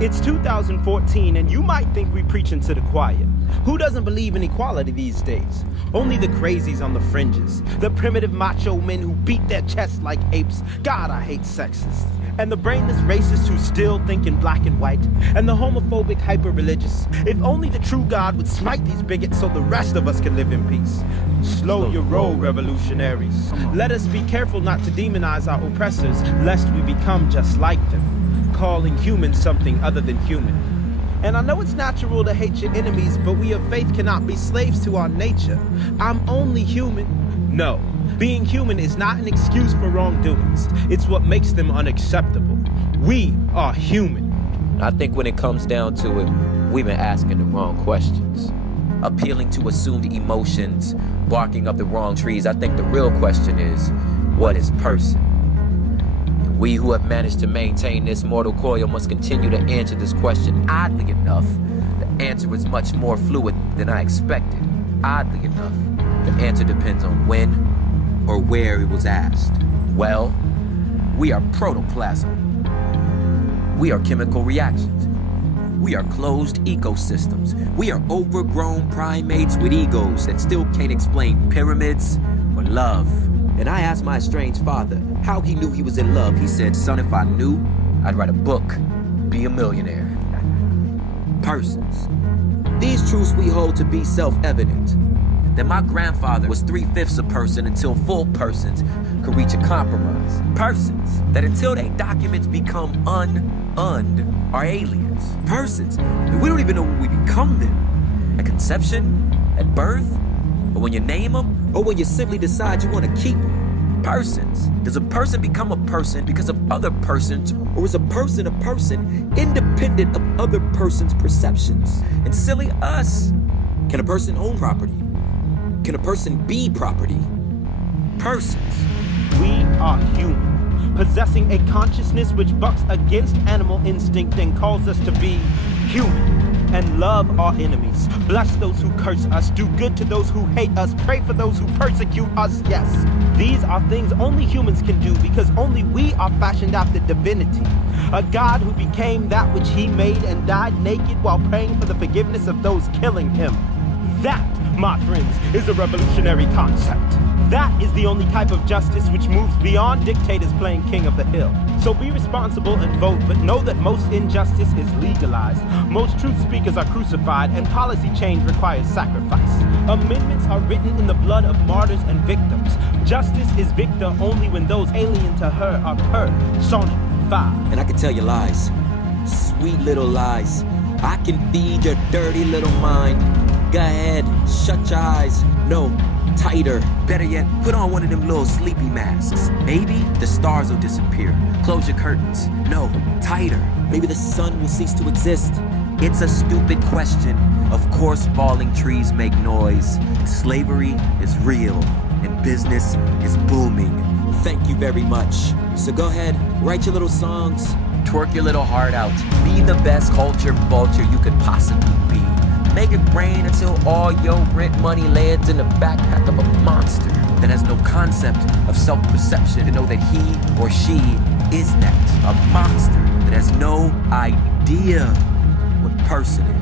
It's 2014 and you might think we preaching to the choir. Who doesn't believe in equality these days? Only the crazies on the fringes. The primitive macho men who beat their chests like apes. God, I hate sexists. And the brainless racists who still think in black and white. And the homophobic hyper-religious. If only the true God would smite these bigots so the rest of us can live in peace. Slow your roll, revolutionaries. Let us be careful not to demonize our oppressors, lest we become just like them, calling humans something other than human. And I know it's natural to hate your enemies, but we of faith cannot be slaves to our nature. I'm only human. No. Being human is not an excuse for wrongdoings. It's what makes them unacceptable. We are human. I think when it comes down to it, we've been asking the wrong questions. Appealing to assumed emotions, barking up the wrong trees. I think the real question is, what is person? And we who have managed to maintain this mortal coil must continue to answer this question. Oddly enough, the answer is much more fluid than I expected. Oddly enough, the answer depends on when or where it was asked. Well, we are protoplasm. We are chemical reactions. We are closed ecosystems. We are overgrown primates with egos that still can't explain pyramids or love. And I asked my estranged father how he knew he was in love. He said, son, if I knew, I'd write a book, be a millionaire. Persons. These truths we hold to be self-evident. That my grandfather was 3/5 a person until full persons could reach a compromise. Persons that until their documents become are aliens. Persons that we don't even know when we become them. At conception, at birth, or when you name them, or when you simply decide you want to keep them. Persons. Does a person become a person because of other persons, or is a person independent of other persons' perceptions? And silly us, can a person own property? Can a person be property? Persons. We are human, possessing a consciousness which bucks against animal instinct and calls us to be human. And love our enemies, bless those who curse us, do good to those who hate us, pray for those who persecute us, yes. These are things only humans can do because only we are fashioned after divinity. A God who became that which he made and died naked while praying for the forgiveness of those killing him. That, my friends, is a revolutionary concept. That is the only type of justice which moves beyond dictators playing king of the hill. So be responsible and vote, but know that most injustice is legalized. Most truth speakers are crucified, and policy change requires sacrifice. Amendments are written in the blood of martyrs and victims. Justice is victor only when those alien to her are personified. And I can tell you lies, sweet little lies. I can feed your dirty little mind. Go ahead, shut your eyes. No, tighter. Better yet, put on one of them little sleepy masks. Maybe the stars will disappear. Close your curtains. No, tighter. Maybe the sun will cease to exist. It's a stupid question. Of course, falling trees make noise. Slavery is real, and business is booming. Thank you very much. So go ahead, write your little songs. Twerk your little heart out. Be the best culture vulture you could possibly be. Make it rain until all your rent money lands in the backpack of a monster that has no concept of self-perception to know that he or she is that. A monster that has no idea what person is.